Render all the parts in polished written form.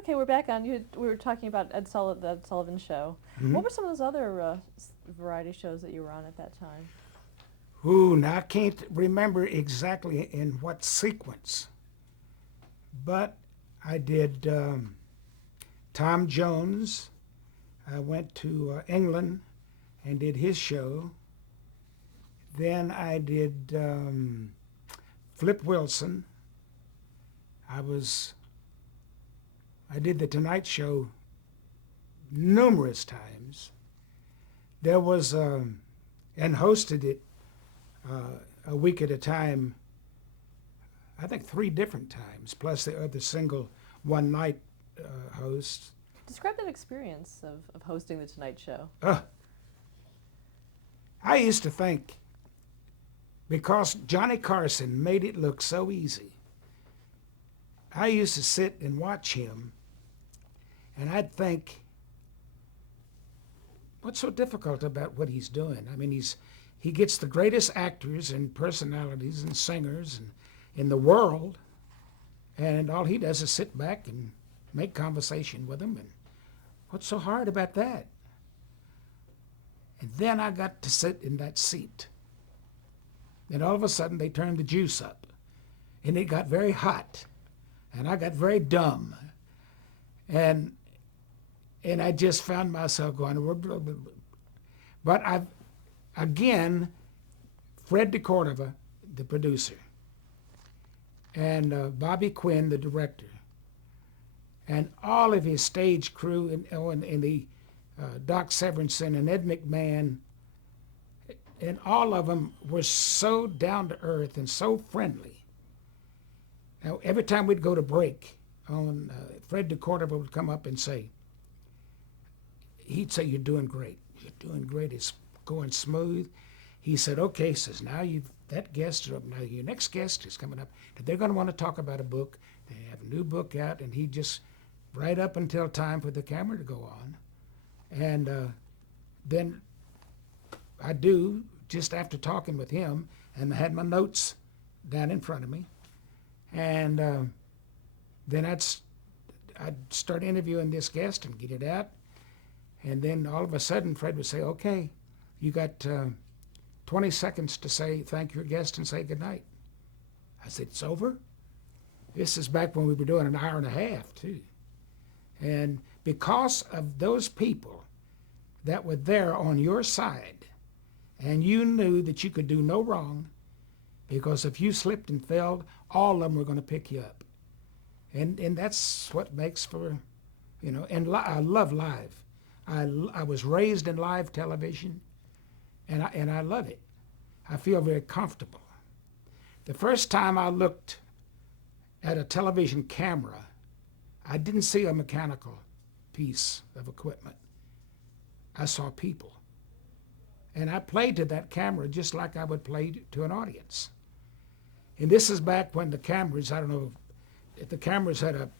Okay, we're back on. We were talking about the Ed Sullivan Show. Mm-hmm. What were some of those other variety shows that you were on at that time? Ooh, now I can't remember exactly in what sequence, but I did Tom Jones. I went to England and did his show. Then I did Flip Wilson. I was I did the Tonight Show numerous times. There was and hosted it a week at a time. I think three different times, plus the other single one night hosts. Describe that experience of hosting the Tonight Show. Uh, I used to think because Johnny Carson made it look so easy, I used to sit and watch him, and I'd think, what's so difficult about what he's doing? I mean, he gets the greatest actors and personalities and singers in the world, and all he does is sit back and make conversation with them. And what's so hard about that? And then I got to sit in that seat. And all of a sudden they turned the juice up, and it got very hot, and I got very dumb, and I just found myself going, blah, blah, blah. But again, Fred DeCordova, the producer, and Bobby Quinn, the director, and all of his stage crew, and the Doc Severinsen and Ed McMahon, and all of them were so down to earth and so friendly. Now, every time we'd go to break, Fred DeCordova would come up and say, he'd say, "You're doing great. You're doing great. It's going smooth." He said, "Okay," says, "now that guest is up. Now your next guest is coming up. They're going to want to talk about a book. They have a new book out," and he just right up until time for the camera to go on, and then I do just after talking with him, and I had my notes down in front of me, and then I'd start interviewing this guest and get it out. And then all of a sudden, Fred would say, "Okay, you got 20 seconds to say thank your guest and say goodnight." I said, "It's over?" This is back when we were doing an hour and a half, too. And because of those people that were there on your side, and you knew that you could do no wrong, because if you slipped and fell, all of them were going to pick you up. And that's what makes for, and I love live. I was raised in live television, and I love it. I feel very comfortable. The first time I looked at a television camera, I didn't see a mechanical piece of equipment. I saw people. And I played to that camera just like I would play to an audience. And this is back when the cameras, I don't know if the cameras had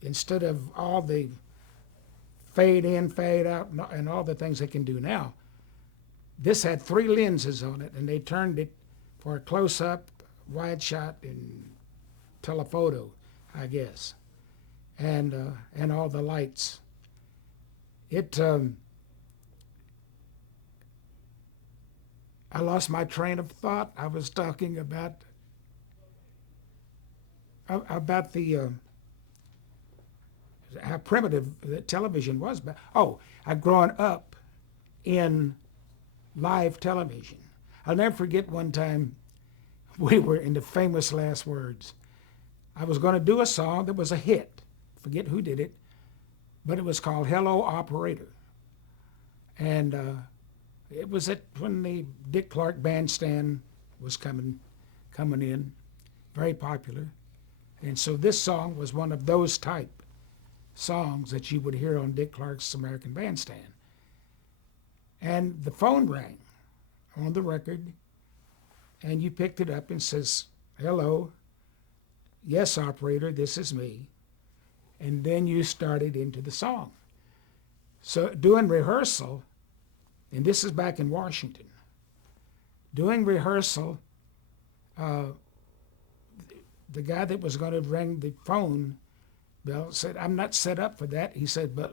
instead of all the fade in, fade out, and all the things they can do now, this had three lenses on it, and they turned it for a close-up, wide shot, and telephoto, I guess, and all the lights. I lost my train of thought. I was talking about the how primitive the television was. But I'd grown up in live television. I'll never forget one time we were in the famous last words. I was going to do a song that was a hit. Forget who did it, but it was called "Hello Operator," and it was when the Dick Clark Bandstand was coming in, very popular, and so this song was one of those type songs that you would hear on Dick Clark's American Bandstand. And the phone rang on the record, and you picked it up and says, "Hello, yes, operator, this is me." And then you started into the song. So doing rehearsal, and this is back in Washington, doing rehearsal, the guy that was going to ring the phone Bill said, I'm not set up for that. He said, but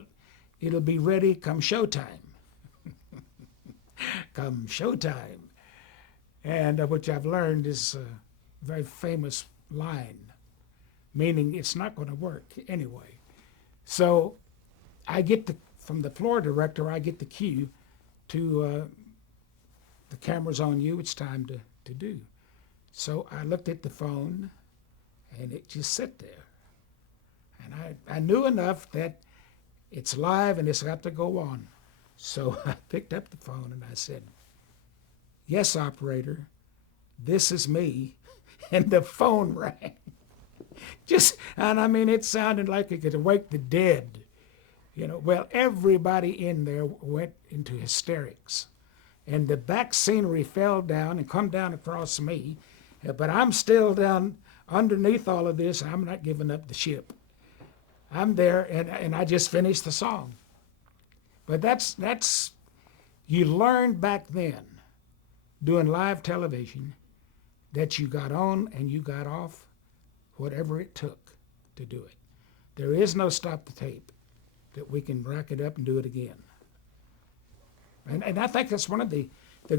it'll be ready come showtime. Come showtime. And which I've learned is a very famous line, meaning it's not going to work anyway. So I get from the floor director, I get the cue to the camera's on you, it's time to do. So I looked at the phone and it just sat there. And I knew enough that it's live and it's got to go on. So I picked up the phone and I said, yes, operator, this is me. And the phone rang. And I mean, it sounded like it could wake the dead. You know, well, everybody in there went into hysterics. And the back scenery fell down and come down across me. But I'm still down underneath all of this. I'm not giving up the ship. I'm there, and I just finished the song. But that's you learned back then, doing live television, that you got on and you got off, whatever it took to do it. There is no stop the tape that we can rack it up and do it again. And I think that's one of the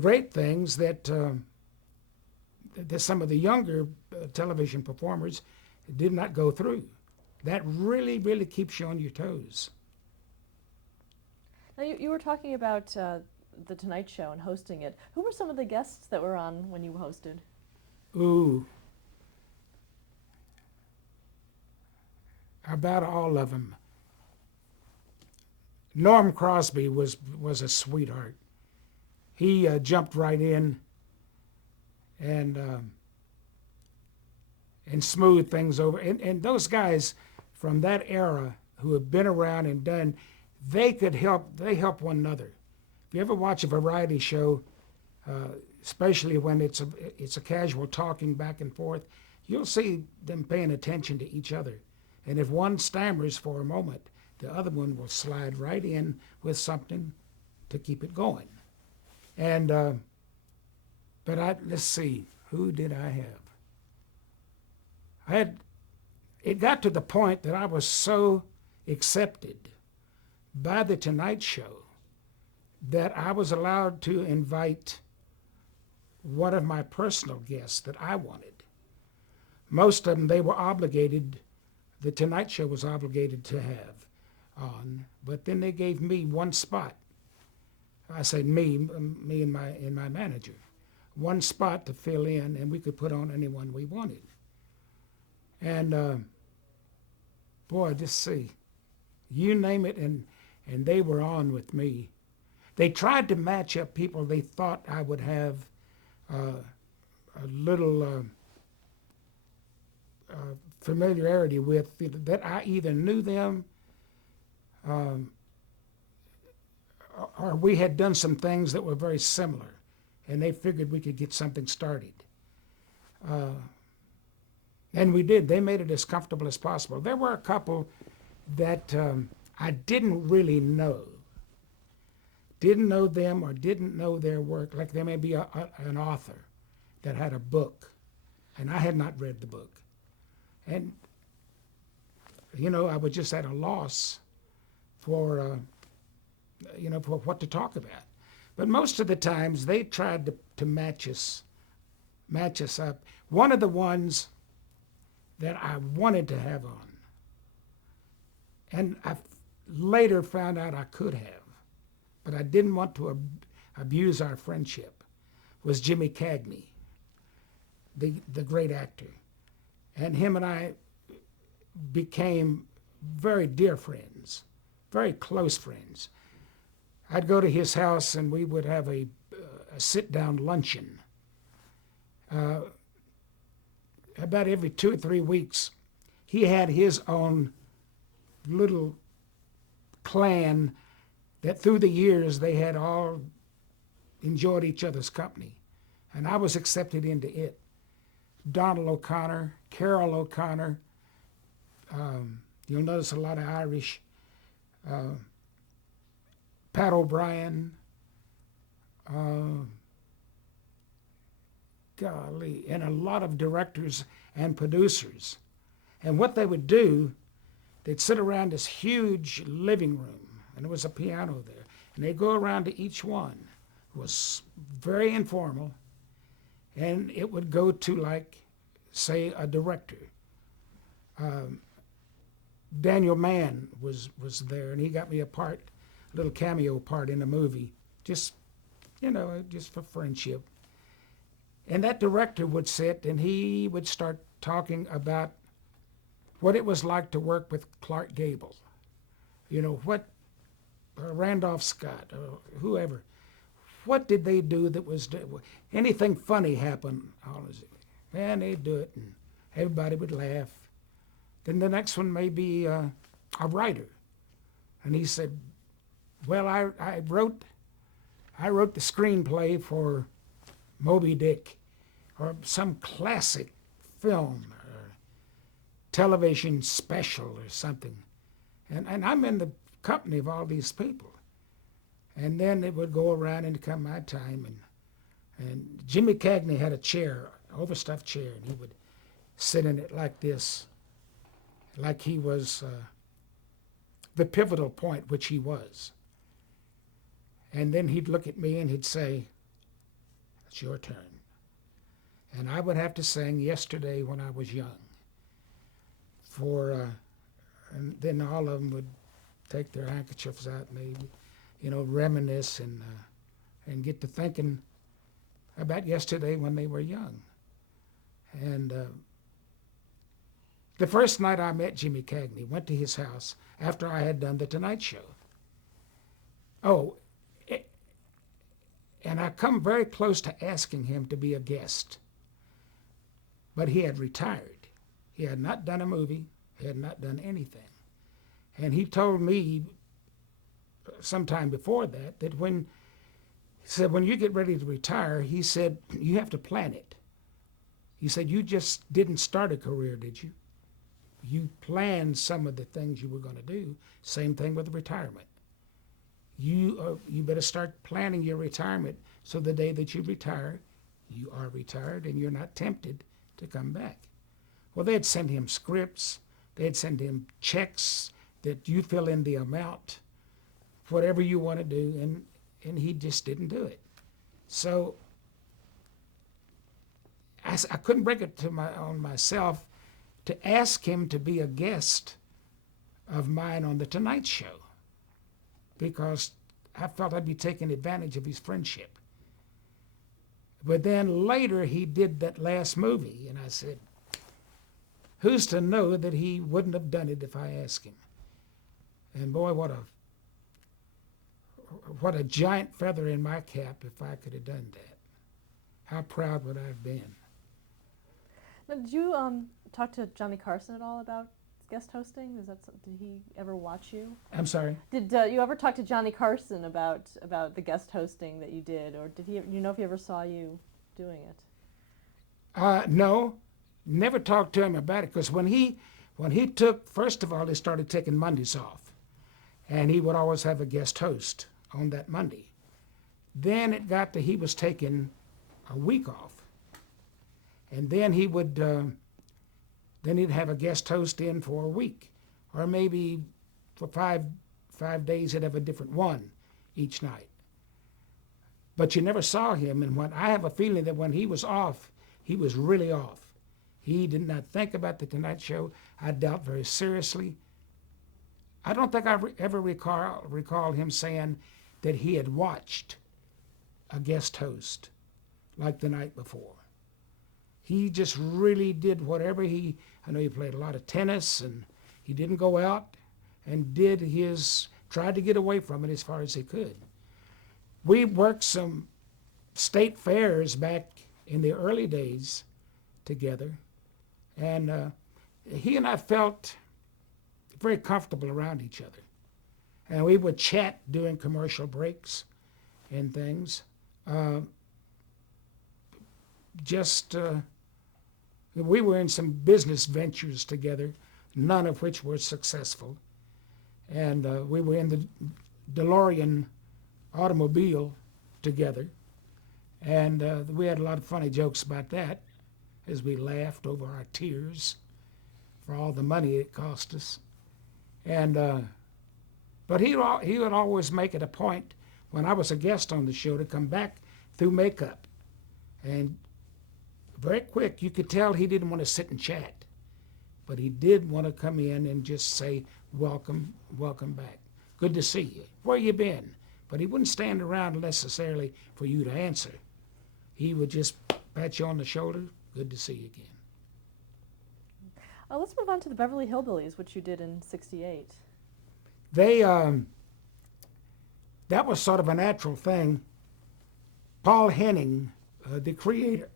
great things that some of the younger television performers did not go through. That really, really keeps you on your toes. Now, you were talking about The Tonight Show and hosting it. Who were some of the guests that were on when you hosted? Ooh. About all of them. Norm Crosby was a sweetheart. He jumped right in and smoothed things over. And those guys from that era who have been around and done, they help one another. If you ever watch a variety show, especially when it's a casual talking back and forth, you'll see them paying attention to each other. And if one stammers for a moment, the other one will slide right in with something to keep it going. And let's see, who did I have? It got to the point that I was so accepted by the Tonight Show that I was allowed to invite one of my personal guests that I wanted. Most of them, they were obligated, the Tonight Show was obligated to have on, but then they gave me one spot. I say me and my manager, one spot to fill in, and we could put on anyone we wanted. And boy, just see, you name it, and they were on with me. They tried to match up people they thought I would have a little familiarity with, that I either knew them or we had done some things that were very similar, and they figured we could get something started. And we did. They made it as comfortable as possible. There were a couple that I didn't really know. Didn't know them or didn't know their work. Like there may be an author that had a book, and I had not read the book. And, I was just at a loss for what to talk about. But most of the times they tried to match us up. One of the ones that I wanted to have on, and I later found out I could have, but I didn't want to abuse our friendship, was Jimmy Cagney, the great actor. And him and I became very dear friends, very close friends. I'd go to his house and we would have a sit-down luncheon. About every 2 or 3 weeks, he had his own little clan that through the years they had all enjoyed each other's company. And I was accepted into it. Donald O'Connor, Carol O'Connor, you'll notice a lot of Irish, Pat O'Brien, and a lot of directors and producers. And what they would do, they'd sit around this huge living room, and there was a piano there, and they'd go around to each one. It was very informal, and it would go to, like, say, a director. Daniel Mann was there, and he got me a little cameo part in a movie, just for friendship. And that director would sit, and he would start talking about what it was like to work with Clark Gable. What Randolph Scott or whoever, what did they do that was anything funny happen? Man, they'd do it, and everybody would laugh. Then the next one may be a writer, and he said, "Well, I wrote the screenplay for Moby Dick, or some classic film or television special or something," and I'm in the company of all these people, and then it would go around and come my time, and Jimmy Cagney had a chair, overstuffed chair, and he would sit in it like this, like he was the pivotal point, which he was. And then he'd look at me and he'd say, "It's your turn." And I would have to sing Yesterday When I Was Young. And then all of them would take their handkerchiefs out and they, reminisce and get to thinking about yesterday when they were young. And the first night I met Jimmy Cagney, went to his house after I had done The Tonight Show. And I come very close to asking him to be a guest. But he had retired. He had not done a movie. He had not done anything. And he told me sometime before that when you get ready to retire, he said, you have to plan it. He said, you just didn't start a career, did you? You planned some of the things you were going to do. Same thing with retirement. You better start planning your retirement so the day that you retire, you are retired and you're not tempted to come back. Well, they'd send him scripts. They'd send him checks that you fill in the amount, whatever you want to do, and he just didn't do it. So I couldn't bring it on myself to ask him to be a guest of mine on The Tonight Show, because I felt I'd be taking advantage of his friendship. But then later he did that last movie, and I said, who's to know that he wouldn't have done it if I asked him? And boy, what a giant feather in my cap if I could have done that. How proud would I have been? Now, did you talk to Johnny Carson at all about guest hosting? Did he ever watch you? I'm sorry? Did you ever talk to Johnny Carson about the guest hosting that you did, or did he? You know if he ever saw you doing it? No, never talked to him about it, because when he took, first of all, he started taking Mondays off, and he would always have a guest host on that Monday. Then it got to he was taking a week off, and then he would then he'd have a guest host in for a week, or maybe for five days he'd have a different one each night. But you never saw him, and I have a feeling that when he was off, he was really off. He did not think about The Tonight Show. I doubt very seriously. I don't think I ever recall him saying that he had watched a guest host like the night before. He just really did whatever I know he played a lot of tennis, and he didn't go out and tried to get away from it as far as he could. We worked some state fairs back in the early days together, and he and I felt very comfortable around each other. And we would chat during commercial breaks and things. We were in some business ventures together, none of which were successful. And we were in the DeLorean automobile together. And we had a lot of funny jokes about that as we laughed over our tears for all the money it cost us. And but he would always make it a point when I was a guest on the show to come back through makeup, and very quick you could tell he didn't want to sit and chat, but he did want to come in and just say welcome, welcome back, good to see you, where you been? But he wouldn't stand around necessarily for you to answer. He would just pat you on the shoulder, good to see you again. Let's move on to the Beverly Hillbillies, which you did in '68. They that was sort of a natural thing. Paul Henning, the creator,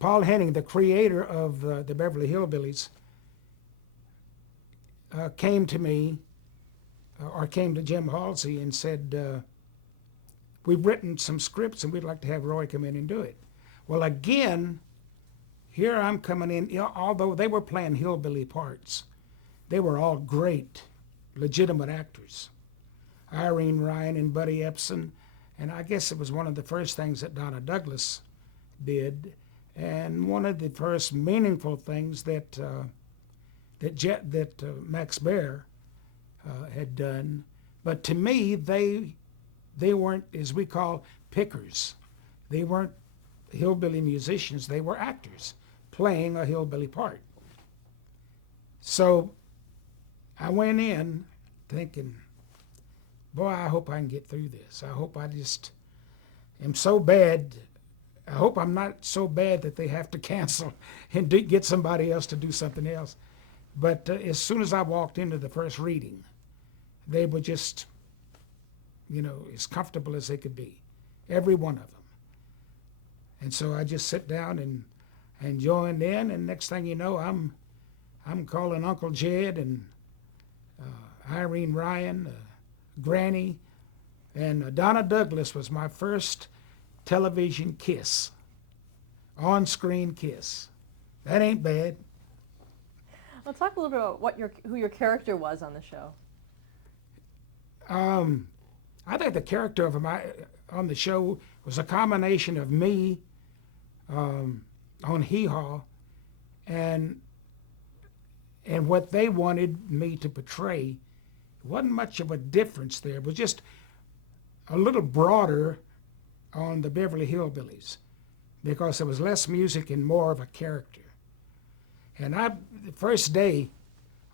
Paul Henning, the creator of the Beverly Hillbillies, came to me, or came to Jim Halsey and said, we've written some scripts and we'd like to have Roy come in and do it. Well, again, here I'm coming in, although they were playing hillbilly parts, they were all great, legitimate actors. Irene Ryan and Buddy Epson, and I guess it was one of the first things that Donna Douglas did, and one of the first meaningful things that Max Baer had done. But to me, they weren't, as we call, pickers. They weren't hillbilly musicians. They were actors playing a hillbilly part. So I went in thinking, boy, I hope I can get through this. I hope I just am so bad. I hope I'm not so bad that they have to cancel and get somebody else to do something else. But as soon as I walked into the first reading, they were just, as comfortable as they could be, every one of them. And so I just sit down and joined in, and next thing you know, I'm calling Uncle Jed and Irene Ryan, Granny, and Donna Douglas was my first television kiss, on-screen kiss. That ain't bad. Well, talk a little bit about who your character was on the show. I think the character on the show was a combination of me on Hee Haw and what they wanted me to portray. It wasn't much of a difference there. It was just a little broader on the Beverly Hillbillies because there was less music and more of a character. And the first day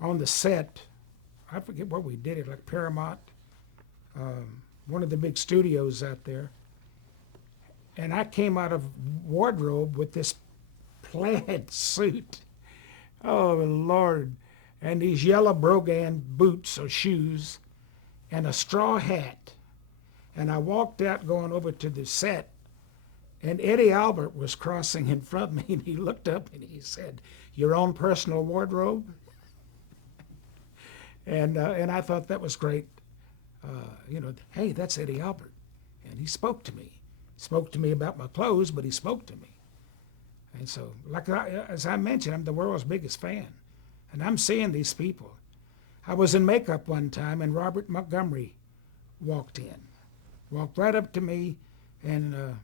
on the set, I forget where we did it, like Paramount, one of the big studios out there. And I came out of wardrobe with this plaid suit. Oh, Lord. And these yellow brogan boots or shoes and a straw hat. And I walked out going over to the set, and Eddie Albert was crossing in front of me, and he looked up and he said, "Your own personal wardrobe?" And I thought that was great. Hey, that's Eddie Albert. And he spoke to me. Spoke to me about my clothes, but he spoke to me. And so, as I mentioned, I'm the world's biggest fan. And I'm seeing these people. I was in makeup one time, and Robert Montgomery walked right up to me and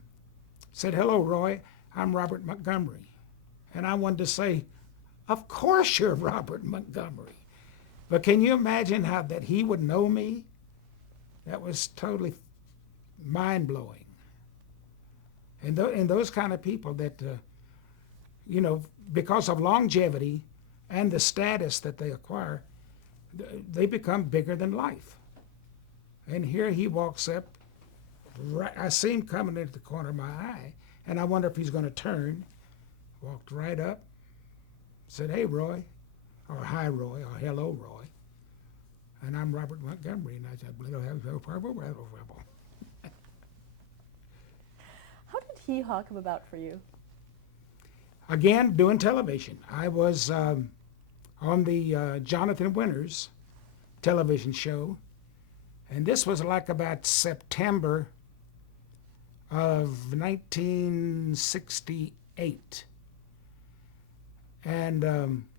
said, "Hello, Roy, I'm Robert Montgomery." And I wanted to say, "Of course you're Robert Montgomery." But can you imagine how that he would know me? That was totally mind-blowing. And those kind of people that, because of longevity and the status that they acquire, they become bigger than life. And here he walks up, I see him coming into the corner of my eye, and I wonder if he's going to turn. Walked right up, said, "Hey, Roy," or "Hi, Roy," or "Hello, Roy." And I'm Robert Montgomery, and I said, How did Hee Haw come about for you? Again, doing television. I was on the Jonathan Winters television show, and this was like about September of 1968. And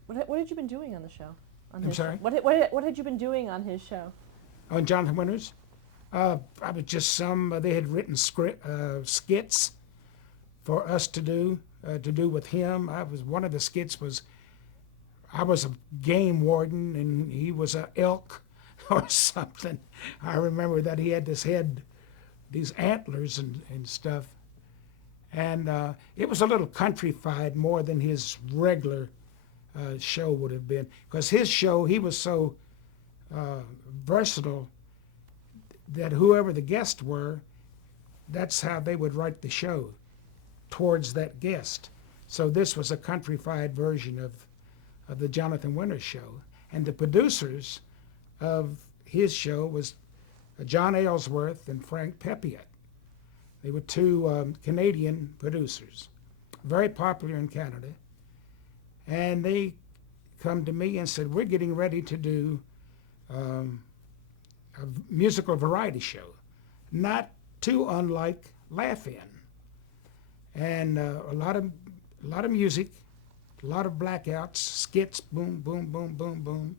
what had you been doing on the show? I'm sorry? What had you been doing on his show? On Jonathan Winters? I was just they had written skits for us to do with him. One of the skits was, I was a game warden and he was a elk or something. I remember that he had this head, these antlers and stuff. And it was a little countrified more than his regular show would have been. Because his show, he was so versatile that whoever the guests were, that's how they would write the show, towards that guest. So this was a countrified version of the Jonathan Winters show. And the producers of his show was John Aylesworth and Frank Pepiot. They were two Canadian producers, very popular in Canada. And they come to me and said, we're getting ready to do a musical variety show, not too unlike Laugh-In. And a lot of music, a lot of blackouts, skits, boom, boom, boom, boom, boom.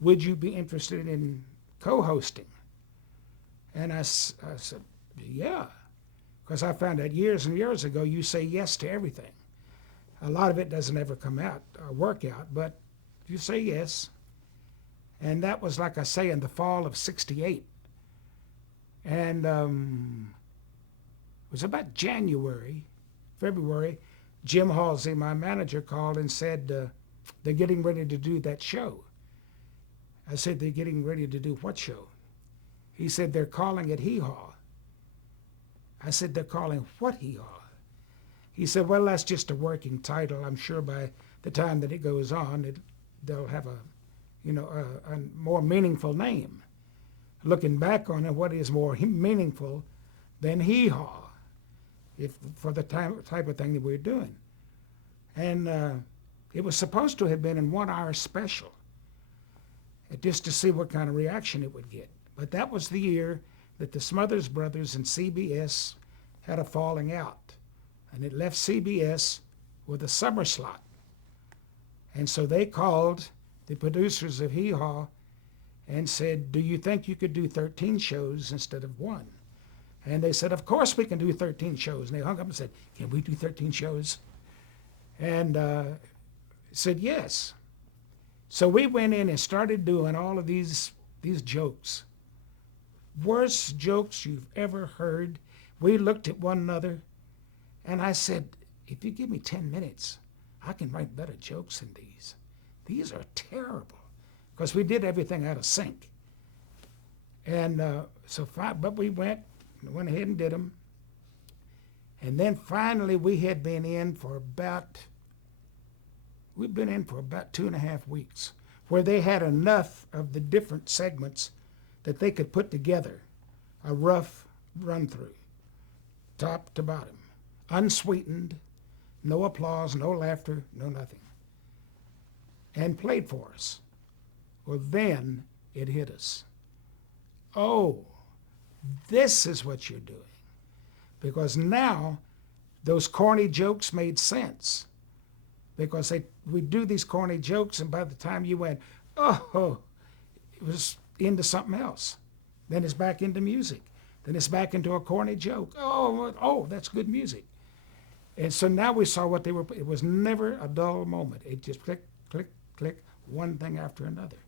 Would you be interested in co-hosting? And I said, yeah, because I found out years and years ago you say yes to everything. A lot of it doesn't ever come out or work out, but you say yes. And that was, like I say, in the fall of '68. And it was about January, February, Jim Halsey, my manager, called and said, they're getting ready to do that show. I said, they're getting ready to do what show? He said, they're calling it Hee Haw. I said, they're calling what Hee Haw? He said, well, that's just a working title. I'm sure by the time that it goes on, they'll have a more meaningful name. Looking back on it, what is more meaningful than Hee Haw, for the type of thing that we're doing? And it was supposed to have been in 1 hour special, just to see what kind of reaction it would get. But that was the year that the Smothers Brothers and CBS had a falling out. And it left CBS with a summer slot. And so they called the producers of Hee Haw and said, do you think you could do 13 shows instead of 1? And they said, of course we can do 13 shows. And they hung up and said, can we do 13 shows? And said yes. So we went in and started doing all of these jokes. Worst jokes you've ever heard. We looked at one another, and I said, if you give me 10 minutes, I can write better jokes than these. These are terrible, because we did everything out of sync. And but we went ahead and did them. And then finally we'd been in for about 2.5 weeks, where they had enough of the different segments that they could put together a rough run-through, top to bottom, unsweetened, no applause, no laughter, no nothing, and played for us. Well, then it hit us. Oh, this is what you're doing. Because now those corny jokes made sense. Because we do these corny jokes, and by the time you went, oh, it was into something else. Then it's back into music. Then it's back into a corny joke. Oh, that's good music. And so now we saw what they were. It was never a dull moment. It just click, click, click, one thing after another.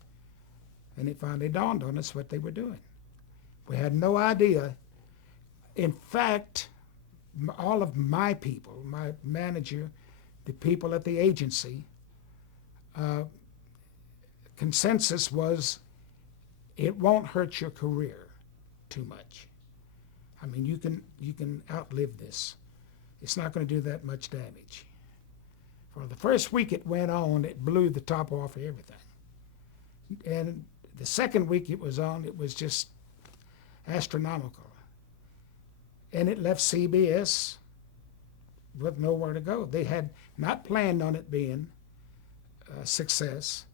And it finally dawned on us what they were doing. We had no idea. In fact, all of my people, my manager, the people at the agency, consensus was, it won't hurt your career too much. I mean, you can outlive this. It's not going to do that much damage. For the first week it went on, it blew the top off of everything. And the second week it was on, it was just astronomical. And it left CBS with nowhere to go. They had not planned on it being a success.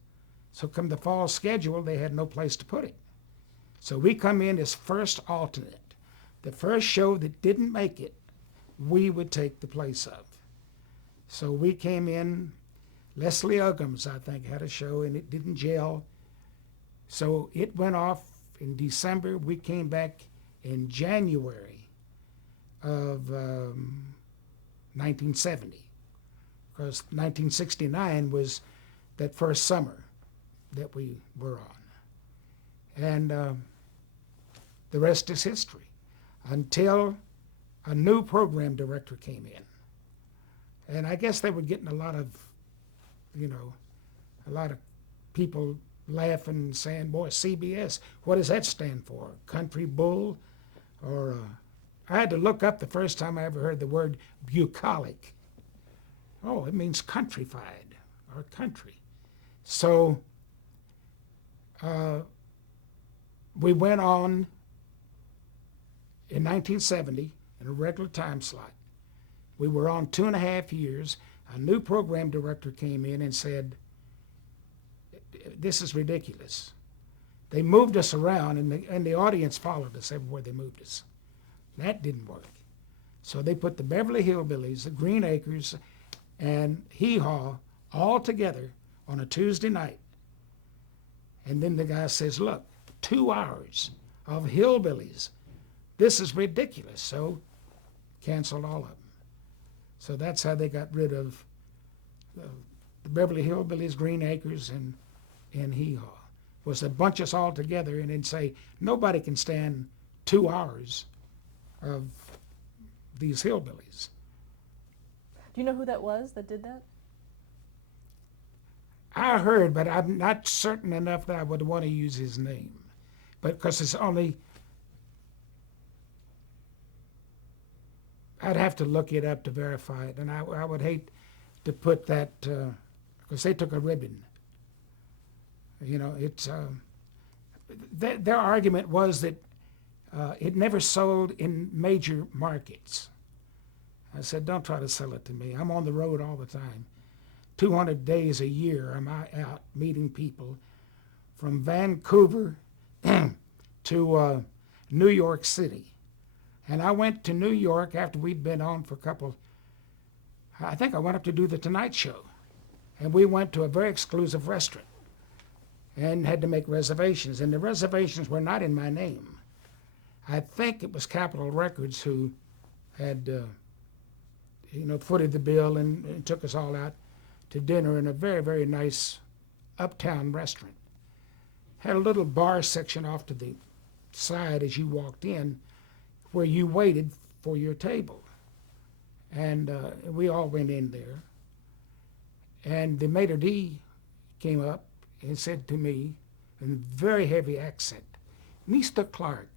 So come the fall schedule, they had no place to put it. So we come in as first alternate. The first show that didn't make it, we would take the place of. So we came in, Leslie Uggams, I think, had a show, and it didn't gel. So it went off in December. We came back in January of 1970, because 1969 was that first summer that we were on. And the rest is history until a new program director came in. And I guess they were getting a lot of, a lot of people laughing and saying, boy, CBS, what does that stand for? Country Bull? Or I had to look up the first time I ever heard the word bucolic. Oh, it means countrified or country. So we went on in 1970 in a regular time slot. We were on 2.5 years. A new program director came in and said, this is ridiculous. They moved us around, and the audience followed us everywhere they moved us. That didn't work. So they put the Beverly Hillbillies, the Green Acres, and Hee Haw all together on a Tuesday night. And then the guy says, look, 2 hours of hillbillies. This is ridiculous. So canceled all of them. So that's how they got rid of the Beverly Hillbillies, Green Acres, and Hee Haw. Was to bunch us all together and then say, nobody can stand 2 hours of these hillbillies. Do you know who that was that did that? I heard, but I'm not certain enough that I would want to use his name. But because it's only, I'd have to look it up to verify it, and I would hate to put that, because they took a ribbon. It's their argument was that it never sold in major markets. I said, don't try to sell it to me. I'm on the road all the time. 200 days a year I'm out meeting people from Vancouver to New York City. And I went to New York after we'd been on for I think I went up to do the Tonight Show. And we went to a very exclusive restaurant and had to make reservations. And the reservations were not in my name. I think it was Capitol Records who had, footed the bill and took us all out to dinner in a very, very nice uptown restaurant. Had a little bar section off to the side as you walked in where you waited for your table. And we all went in there. And the maitre d' came up and said to me in a very heavy accent, Mr. Clark,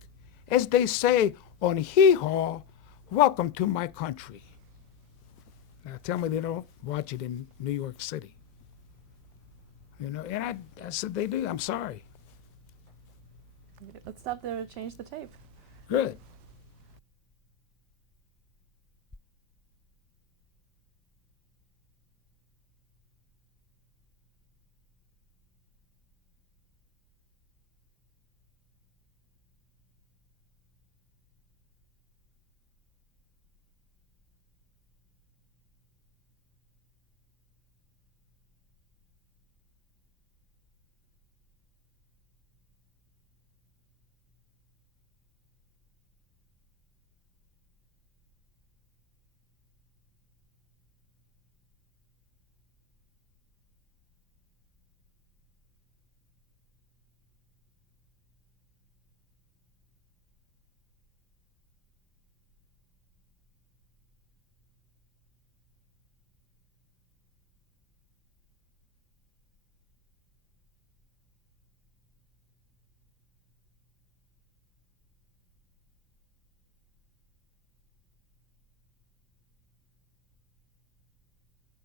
as they say on Hee Haw, welcome to my country. Now tell me they don't watch it in New York City. And I said, they do, I'm sorry. Let's stop there to change the tape. Good.